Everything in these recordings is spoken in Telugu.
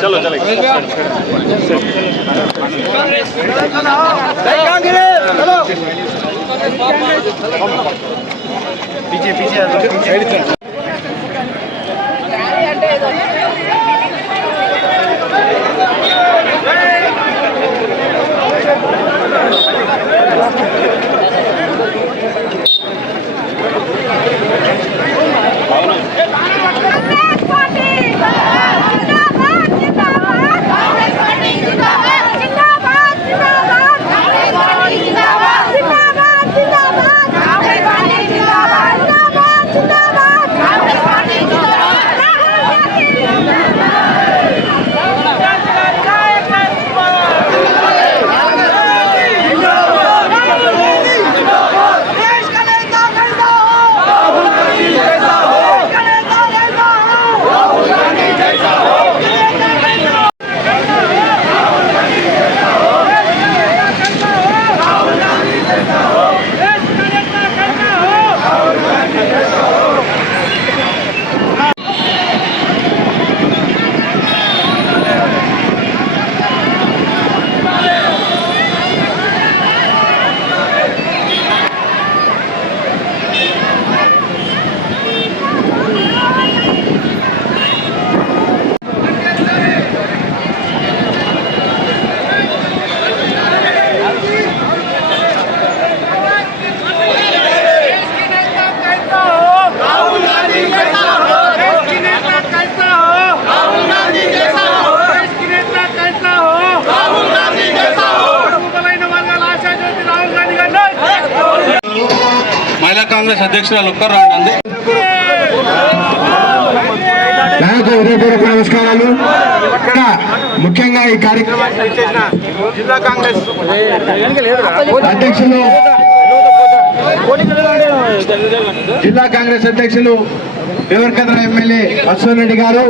চলো চলো পিছিয়ে পিছিয়ে కాంగ్రెస్ అధ్యక్షురాలు ఒక్కరు రాండి నాకు హృదయపూర్వక నమస్కారాలు. ఇక్కడ ముఖ్యంగా ఈ అధ్యక్షులు జిల్లా కాంగ్రెస్ అధ్యక్షులు దేవరకద్ర ఎమ్మెల్యే అశ్వన్ రెడ్డి గారు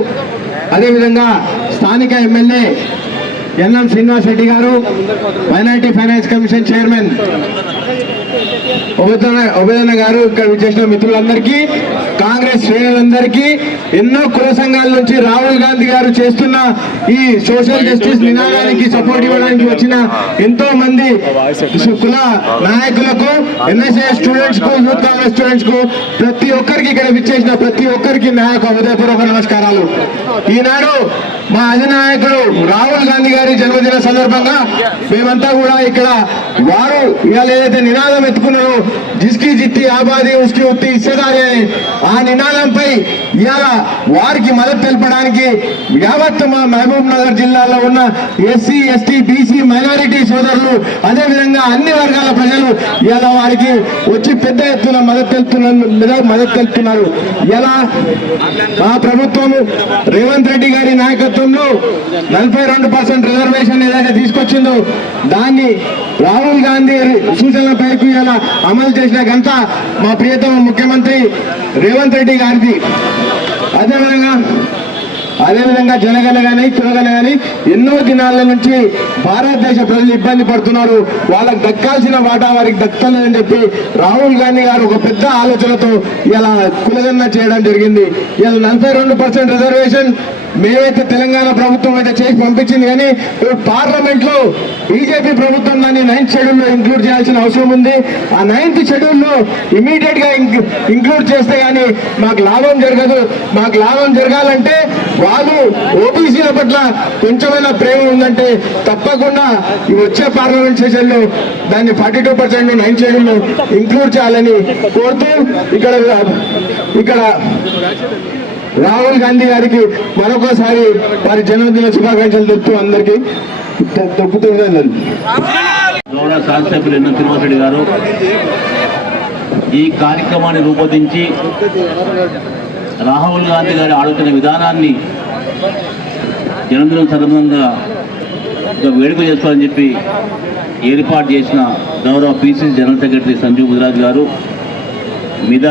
అదేవిధంగా స్థానిక MLA NM Srinivas Reddy garu minority finance commission chairman Ubedana Ubedana garu ఇక్కడ విచ్చేసిన మిత్రులందరికీ కాంగ్రెస్ శ్రేణులందరికీ ఎన్నో కుల సంఘాల నుంచి రాహుల్ గాంధీ గారు చేస్తున్న ఈ సోషల్ జస్టిస్ నినాదానికి సపోర్ట్ ఇవ్వడానికి వచ్చిన ఎంతో మంది కుల నాయకులకు ఎన్ఎస్ఏ స్టూడెంట్స్కు యూత్ కాంగ్రెస్ స్టూడెంట్స్కు ప్రతి ఒక్కరికి ఇక్కడ విచ్చేసిన ప్రతి ఒక్కరికి నా యొక్క హృదయపూర్వక నమస్కారాలు. ఈనాడు మా అధినాయకుడు రాహుల్ గాంధీ గారి జన్మదిన సందర్భంగా మేమంతా కూడా ఇక్కడ వారు ఇవాళ ఏదైతే నినాదం ఎత్తుకున్నారో జిస్కి జిత్తి ఆబాది ఉస్కి ఉత్తి ఇచ్చేదారి అని ఆ నినాదంపై ఇవాళ వారికి మద్దతు తెలపడానికి యావత్ మా మహబూబ్ నగర్ జిల్లాలో ఉన్న ఎస్సీ ఎస్టీ బీసీ మైనారిటీ సోదరులు అదేవిధంగా అన్ని వర్గాల ప్రజలు ఇలా వారికి వచ్చి పెద్ద ఎత్తున మద్దతు తెలుపుతున్న మద్దతు తెలుపుతున్నారు. ఇలా మా ప్రభుత్వం రేవంత్ రెడ్డి గారి నాయకత్వంలో నలభై రెండు పర్సెంట్ రిజర్వేషన్ ఏదైతే తీసుకొచ్చిందో దాన్ని రాహుల్ గాంధీ సూచనల పైకి ఇలా అమలు చేసిన ఘనత మా ప్రియతమ ముఖ్యమంత్రి రేవంత్ రెడ్డి గారిది. అదేవిధంగా అదేవిధంగా జనగణ కానీ తులగణ కానీ ఎన్నో దినాల నుంచి భారతదేశ ప్రజలు ఇబ్బంది పడుతున్నారు. వాళ్ళకి దక్కాల్సిన వాటా వారికి దక్కలేదని చెప్పి రాహుల్ గాంధీ గారు ఒక పెద్ద ఆలోచనతో ఇలా కులగన్న చేయడం జరిగింది. ఇలా నలభై రెండు పర్సెంట్ రిజర్వేషన్ మేమైతే తెలంగాణ ప్రభుత్వం అయితే చేసి పంపించింది కానీ పార్లమెంట్లో బీజేపీ ప్రభుత్వం దాన్ని నైన్త్ షెడ్యూల్లో ఇంక్లూడ్ చేయాల్సిన అవసరం ఉంది. ఆ నైన్త్ షెడ్యూల్లో ఇమీడియట్గా ఇంక్లూడ్ చేస్తే గానీ మాకు లాభం జరగదు. మాకు లాభం జరగాలంటే వాళ్ళు ఓబీసీల పట్ల కొంచెమైనా ప్రేమ ఉందంటే తప్పకుండా ఈ వచ్చే పార్లమెంట్ సెషన్లో దాన్ని forty two percent nine schedule include చేయాలని కోరుతూ ఇక్కడ ఇక్కడ రాహుల్ గాంధీ గారికి మరొకసారి వారి జన్మదిన శుభాకాంక్షలు చెప్తూ అందరికీ తప్పుతుంది గౌరవ శాసనసభ్యులు ఎన్నో తిరుమలరెడ్డి గారు ఈ కార్యక్రమాన్ని రూపొందించి రాహుల్ గాంధీ గారి ఆడుతున్న విధానాన్ని జన్మదినం సందర్భంగా ఒక వేడుక చేసుకోవాలని చెప్పి ఏర్పాటు చేసిన గౌరవ PCC general secretary Sanjeev Gujaraj garu మీద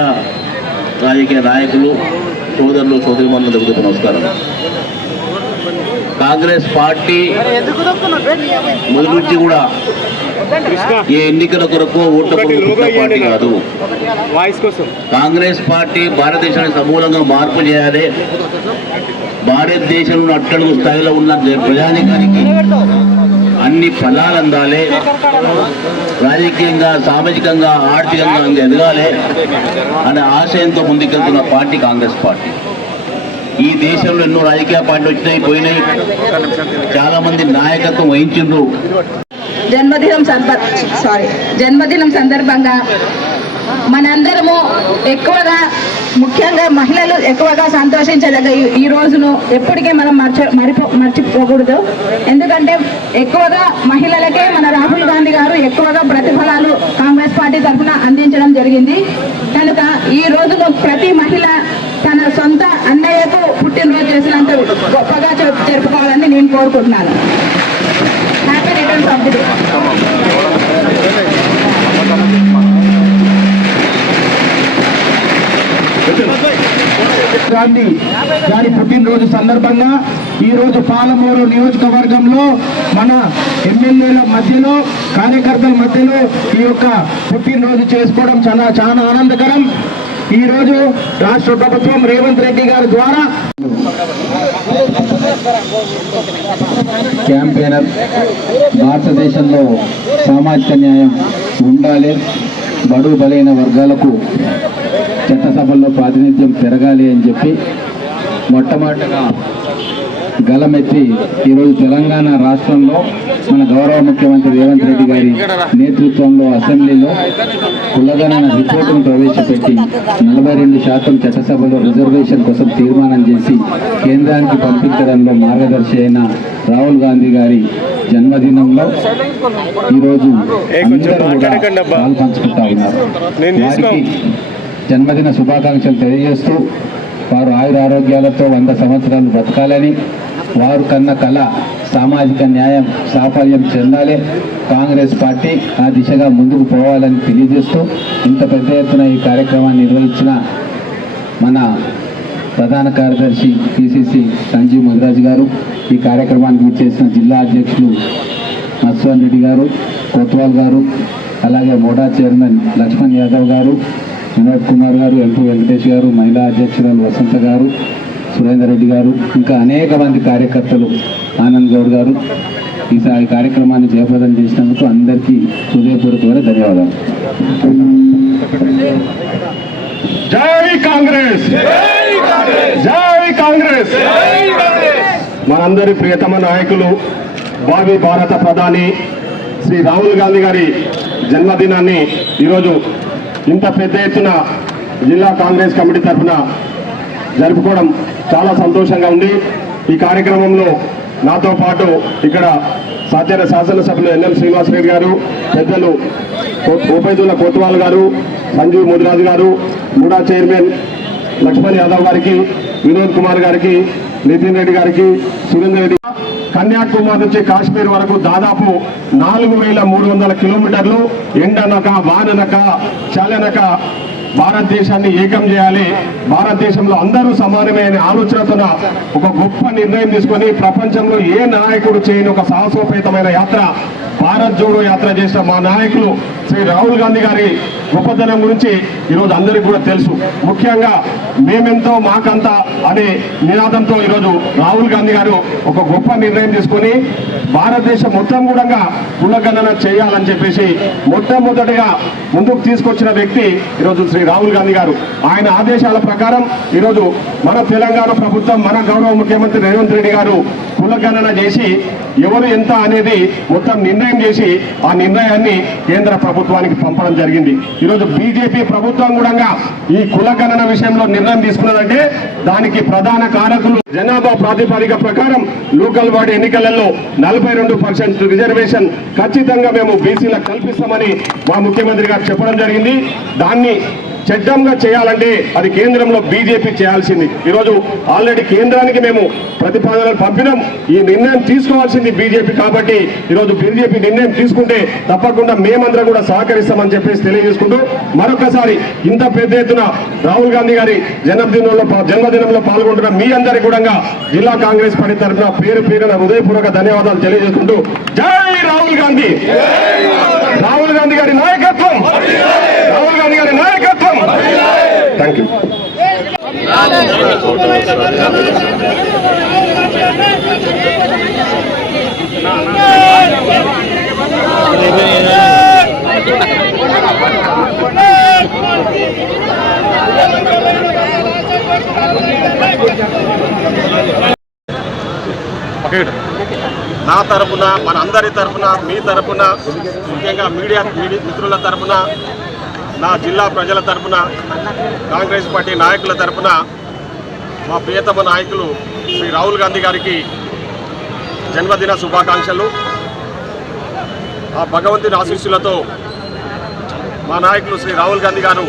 రాజకీయ నాయకులు సోదరులు సోదరిమణులు దగ్గరకు నమస్కారం. కాంగ్రెస్ పార్టీ మొదటి నుంచి కూడా ఏ ఎన్నికల కొరకు ఓట్ల పార్టీ కాదు. కాంగ్రెస్ పార్టీ భారతదేశాన్ని సమూలంగా మార్పు చేయాలి. భారతదేశంలో అట్టడుగు స్థాయిలో ఉన్న ప్రజానికానికి అన్ని ఫలాలు అందాలి రాజకీయంగా సామాజికంగా ఆర్థికంగా ఎదగాలి అనే ఆశయంతో ముందుకెళ్తున్న పార్టీ కాంగ్రెస్ పార్టీ. ఈ దేశంలో ఎన్నో రాజకీయ పార్టీలు వచ్చినాయి పోయినాయి. చాలా మంది నాయకత్వం వహించిండ్రు. జన్మదినం సారీ జన్మదినం సందర్భంగా మనందరము ఎక్కువగా ముఖ్యంగా మహిళలు ఎక్కువగా సంతోషించదగ్గ ఈ- రోజును ఎప్పటికీ మనం మర్చ మరిపో మర్చిపోకూడదు. ఎందుకంటే ఎక్కువగా మహిళలకే మన రాహుల్ గాంధీ గారు ఎక్కువగా ప్రతిఫలాలు కాంగ్రెస్ పార్టీ తరఫున అందించడం జరిగింది. కనుక ఈ రోజును ప్రతి మహిళ తన సొంత అన్నయ్యకు పుట్టినరోజు చేసినంత గొప్పగా జరుపుకోవాలని నేను కోరుకుంటున్నాను. హ్యాపీ రిటర్న్స్ ఆఫ్ గాంధీ గారి పుట్టినరోజు సందర్భంగా ఈ రోజు పాలమూరు నియోజకవర్గంలో మన ఎమ్మెల్యేల మధ్యలో కార్యకర్తల మధ్యలో ఈ యొక్క పుట్టినరోజు చేసుకోవడం చాలా చాలా ఆనందకరం. ఈ రోజు రాష్ట్ర ప్రభుత్వం రేవంత్ రెడ్డి గారి ద్వారా క్యాంపెయినర్ భారతదేశంలో సామాజిక న్యాయం ఉండాలి. బడుగు బలైన వర్గాలకు చట్టసభల్లో ప్రాతినిధ్యం పెరగాలి అని చెప్పి మొట్టమొదటగా గలమెత్తి ఈరోజు తెలంగాణ రాష్ట్రంలో మన గౌరవ ముఖ్యమంత్రి రేవంత్ రెడ్డి గారి నేతృత్వంలో అసెంబ్లీలో కులగణన రిపోర్టును ప్రవేశపెట్టి నలభై రెండు శాతం చట్టసభలో రిజర్వేషన్ కోసం తీర్మానం చేసి కేంద్రానికి పంపించడంలో మార్గదర్శి అయిన రాహుల్ గాంధీ గారి జన్మదినంలో ఈరోజు అందరూ కూడా పాలు పంచుకుంటా ఉన్నారు. జన్మదిన శుభాకాంక్షలు తెలియజేస్తూ వారు ఆయుర ఆరోగ్యాలతో వంద సంవత్సరాలు బ్రతకాలని వారు కన్న కళ సామాజిక న్యాయం సాఫల్యం చెందాలి. కాంగ్రెస్ పార్టీ ఆ దిశగా ముందుకు పోవాలని తెలియజేస్తూ ఇంత పెద్ద ఎత్తున ఈ కార్యక్రమాన్ని నిర్వహించిన మన ప్రధాన కార్యదర్శి పిసిసి సంజీవ్ ముదిరాజ్ గారు ఈ కార్యక్రమానికి చేసిన జిల్లా అధ్యక్షులు మత్స్వాన్ రెడ్డి గారు కొత్వాల్ గారు అలాగే మోడా చైర్మన్ లక్ష్మణ్ యాదవ్ గారు వినోద్ కుమార్ గారు ఎంపీ వెంకటేష్ గారు మహిళా అధ్యక్షురాలు వసంత గారు సురేందర్ రెడ్డి గారు ఇంకా అనేక మంది కార్యకర్తలు ఆనంద్ గౌడ్ గారు. ఈసారి కార్యక్రమాన్ని జయప్రదం చేసినందుకు అందరికీ హృదయపూర్వకమైన ధన్యవాదాలు. జై కాంగ్రెస్! జై కాంగ్రెస్! మనందరి ప్రియతమ నాయకులు భావి భారత ప్రధాని శ్రీ రాహుల్ గాంధీ గారి జన్మదినాన్ని ఈరోజు ఇంత పెద్ద ఎత్తున జిల్లా కాంగ్రెస్ కమిటీ తరఫున జరుపుకోవడం చాలా సంతోషంగా ఉంది. ఈ కార్యక్రమంలో నాతో పాటు ఇక్కడ సాధ్యన శాసనసభ్యులు ఎన్ఎం శ్రీనివాసరెడ్డి గారు పెద్దలు ఓపైదుల కోత్వాల్ గారు సంజీవ్ ముదిరాజు గారు మూడా చైర్మన్ లక్ష్మణ్ యాదవ్ గారికి వినోద్ కుమార్ గారికి నితిన్ రెడ్డి గారికి సురేందర్ రెడ్డి కన్యాకుమారి నుంచి కాశ్మీర్ వరకు దాదాపు నాలుగు వేల మూడు వందల కిలోమీటర్లు ఎండనక వాననక చలనక భారతదేశాన్ని ఏకం చేయాలి. భారతదేశంలో అందరూ సమానమే అనే ఆలోచనతో ఒక గొప్ప నిర్ణయం తీసుకొని ప్రపంచంలో ఏ నాయకుడు చేయని ఒక సాహసోపేతమైన యాత్ర భారత్ జోడో యాత్ర చేసిన మా నాయకులు శ్రీ రాహుల్ గాంధీ గారి గొప్పతనం గురించి ఈరోజు అందరికీ కూడా తెలుసు. ముఖ్యంగా మేమెంతో మాకంతా అనే నినాదంతో ఈరోజు రాహుల్ గాంధీ గారు ఒక గొప్ప నిర్ణయం తీసుకొని భారతదేశం మొత్తం కూడా కులగణన చేయాలని చెప్పేసి మొట్టమొదటిగా ముందుకు తీసుకొచ్చిన వ్యక్తి ఈరోజు శ్రీ రాహుల్ గాంధీ గారు. ఆయన ఆదేశాల ప్రకారం ఈరోజు మన తెలంగాణ ప్రభుత్వం మన గౌరవ ముఖ్యమంత్రి రేవంత్ రెడ్డి గారు కులగణన చేసి ఎవరు ఎంత అనేది మొత్తం నిర్ణయం చేసి ఆ నిర్ణయాన్ని కేంద్ర ప్రభుత్వానికి పంపడం జరిగింది. ఈరోజు బీజేపీ ప్రభుత్వం కూడా ఈ కులగణన విషయంలో నిర్ణయం తీసుకున్నదంటే దానికి ప్రధాన కారకులు జనాభా ప్రాతిపదిక ప్రకారం లోకల్ వార్డు ఎన్నికలలో నలభై రెండు పర్సెంట్ రిజర్వేషన్ ఖచ్చితంగా మేము బీసీలకు కల్పిస్తామని మా ముఖ్యమంత్రి గారు చెప్పడం జరిగింది. దాన్ని చట్టంగా చేయాలంటే అది కేంద్రంలో బీజేపీ చేయాల్సింది. ఈరోజు ఆల్రెడీ కేంద్రానికి మేము ప్రతిపాదనలు పంపినాం. ఈ నిర్ణయం తీసుకోవాల్సింది బీజేపీ కాబట్టి ఈరోజు బీజేపీ నిర్ణయం తీసుకుంటే తప్పకుండా మేమందరం కూడా సహకరిస్తామని చెప్పేసి తెలియజేసుకుంటూ మరొకసారి ఇంత పెద్ద ఎత్తున రాహుల్ గాంధీ గారి జన్మదినంలో జన్మదినంలో పాల్గొంటున్న మీ అందరి కూడా జిల్లా కాంగ్రెస్ పార్టీ తరఫున పేరు పేరున హృదయపూర్వక ధన్యవాదాలు తెలియజేసుకుంటూ జై రాహుల్ గాంధీ! థ్యాంక్ యూ నా తరఫున మనందరి తరఫున మీ తరఫున ముఖ్యంగా మీడియా మిత్రుల తరఫున నా జిల్లా ప్రజల తరపున కాంగ్రెస్ పార్టీ నాయకుల తరపున మా ప్రియతమ నాయకులు శ్రీ రాహుల్ గాంధీ గారికి జన్మదిన శుభాకాంక్షలు. ఆ భగవంతుని ఆశీస్సులతో మా నాయకులు శ్రీ రాహుల్ గాంధీ గారు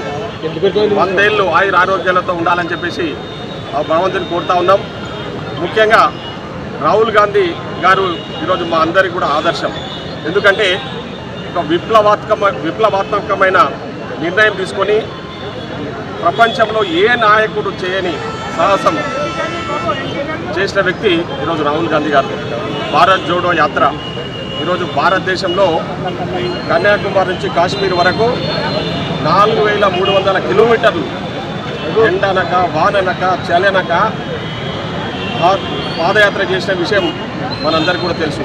వందేళ్ళు ఆయుర ఆరోగ్యాలతో ఉండాలని చెప్పేసి ఆ భగవంతుని కోరుతా ఉన్నాం. ముఖ్యంగా రాహుల్ గాంధీ గారు ఈరోజు మా అందరికి కూడా ఆదర్శం. ఎందుకంటే ఒక విప్లవాత్మక విప్లవాత్మకమైన నిర్ణయం తీసుకొని ప్రపంచంలో ఏ నాయకుడు చేయని సాహసం చేసిన వ్యక్తి ఈరోజు రాహుల్ గాంధీ గారు. భారత్ జోడో యాత్ర. ఈరోజు భారతదేశంలో కన్యాకుమారి నుంచి కాశ్మీర్ వరకు నాలుగు వేల మూడు వందల కిలోమీటర్లు ఎండనక వాననక చలనక పాదయాత్ర చేసిన విషయం మనందరికీ కూడా తెలుసు.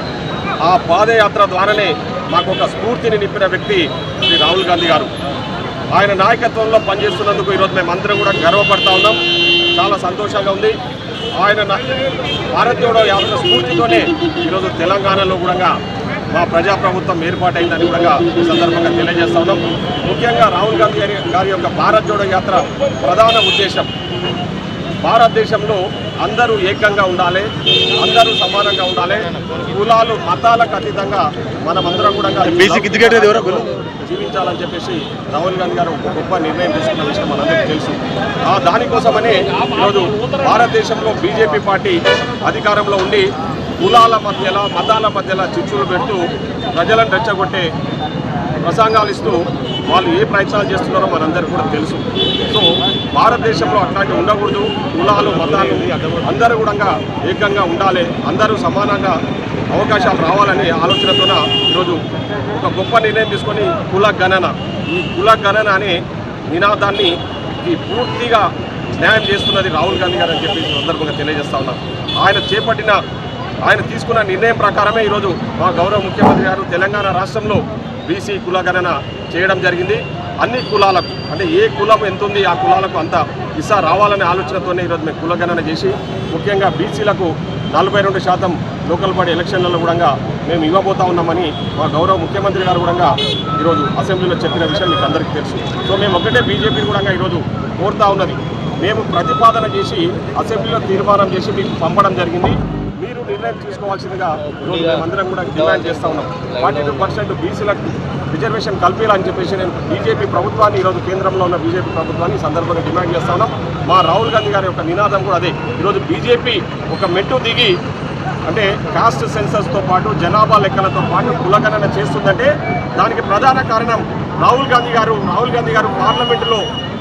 ఆ పాదయాత్ర ద్వారానే మాకు ఒక స్ఫూర్తిని నింపిన వ్యక్తి శ్రీ రాహుల్ గాంధీ గారు. ఆయన నాయకత్వంలో పనిచేస్తున్నందుకు ఈరోజు మేమందరం కూడా గర్వపడతా ఉన్నాం. చాలా సంతోషంగా ఉంది. ఆయన నా- భారత్ జోడో యాత్ర స్ఫూర్తితోనే ఈరోజు తెలంగాణలో కూడా మా ప్రజాప్రభుత్వం ఏర్పాటైందని కూడా ఈ సందర్భంగా తెలియజేస్తా ఉన్నాం. ముఖ్యంగా రాహుల్ గాంధీ గారి గారి యొక్క భారత్ జోడో యాత్ర ప్రధాన ఉద్దేశం. భారతదేశంలో అందరూ ఏకంగా ఉండాలి అందరూ సమానంగా ఉండాలి. కులాలు మతాలకు అతీతంగా మనమందరం కూడా జీవించాలని చెప్పేసి రాహుల్ గాంధీ గారు ఒక గొప్ప నిర్ణయం తీసుకున్న విషయం మనందరికీ తెలుసు. ఆ దానికోసమని ఈరోజు భారతదేశంలో బీజేపీ పార్టీ అధికారంలో ఉండి కులాల మధ్యలో మతాల మధ్యలో చిచ్చులు పెడుతూ ప్రజలను రెచ్చగొట్టే ప్రసంగాలు ఇస్తూ వాళ్ళు ఏ ప్రయత్నాలు చేస్తున్నారో మనందరికీ కూడా తెలుసు. సో భారతదేశంలో అట్లాంటి ఉండకూడదు. కులాలు మతాలు అందరూ కూడా ఏకంగా ఉండాలి. అందరూ సమానంగా అవకాశాలు రావాలనే ఆలోచనతోన ఈరోజు ఒక గొప్ప నిర్ణయం తీసుకొని కుల గణన. ఈ కుల గణన అనే నినాదాన్ని ఈ పూర్తిగా న్యాయం చేస్తున్నది రాహుల్ గాంధీ గారు అని చెప్పి సందర్భంగా తెలియజేస్తా ఉన్నాం. ఆయన చేపట్టిన ఆయన తీసుకున్న నిర్ణయం ప్రకారమే ఈరోజు మా గౌరవ ముఖ్యమంత్రి గారు తెలంగాణ రాష్ట్రంలో బీసీ కులగణన చేయడం జరిగింది. అన్ని కులాలకు అంటే ఏ కులం ఎంత ఉంది ఆ కులాలకు అంత ఇసా రావాలనే ఆలోచనతోనే ఈరోజు మేము కులగణన చేసి ముఖ్యంగా బీసీలకు నలభై రెండు శాతం లోకల్ బాడీ ఎలక్షన్లలో కూడా మేము ఇవ్వబోతా ఉన్నామని మా గౌరవ ముఖ్యమంత్రి గారు కూడా ఈరోజు అసెంబ్లీలో చెప్పిన విషయం మీకు అందరికీ తెలుసు. సో మేము ఒకటే బీజేపీ కూడా ఈరోజు కోరుతా ఉన్నది. మేము ప్రతిపాదన చేసి అసెంబ్లీలో తీర్మానం చేసి మీకు పంపడం జరిగింది. మీరు నిర్ణయం తీసుకోవాల్సిందిగా ఈరోజు మేమందరం కూడా డిమాండ్ చేస్తా ఉన్నాం. ఫార్టీ టూ పర్సెంట్ బీసీలకు రిజర్వేషన్ కల్పించాలని చెప్పేసి నేను బీజేపీ ప్రభుత్వాన్ని ఈరోజు కేంద్రంలో ఉన్న బీజేపీ ప్రభుత్వాన్ని సందర్భంగా డిమాండ్ చేస్తా ఉన్నాం. మా రాహుల్ గాంధీ గారి యొక్క నినాదం కూడా అదే. ఈరోజు బీజేపీ ఒక మెట్టు దిగి అంటే కాస్ట్ సెన్సస్తో పాటు జనాభా లెక్కలతో పాటు కులగణన చేస్తుందంటే దానికి ప్రధాన కారణం రాహుల్ గాంధీ గారు. రాహుల్ గాంధీ గారు పార్లమెంటులో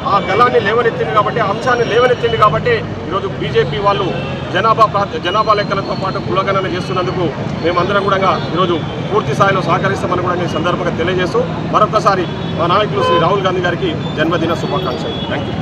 ఆ గలాన్ని లేవనెత్తింది కాబట్టి అంశాన్ని లేవనెత్తింది కాబట్టి ఈరోజు బీజేపీ వాళ్ళు జనాభా ప్రా- జనాభా లెక్కలతో పాటు కులగణన చేస్తున్నందుకు మేమందరం కూడా ఈరోజు పూర్తి స్థాయిలో సహకరిస్తామని కూడా నేను ఈ సందర్భంగా తెలియజేస్తూ మరొకసారి మా నాయకులు శ్రీ రాహుల్ గాంధీ గారికి జన్మదిన శుభాకాంక్షలు. Thank you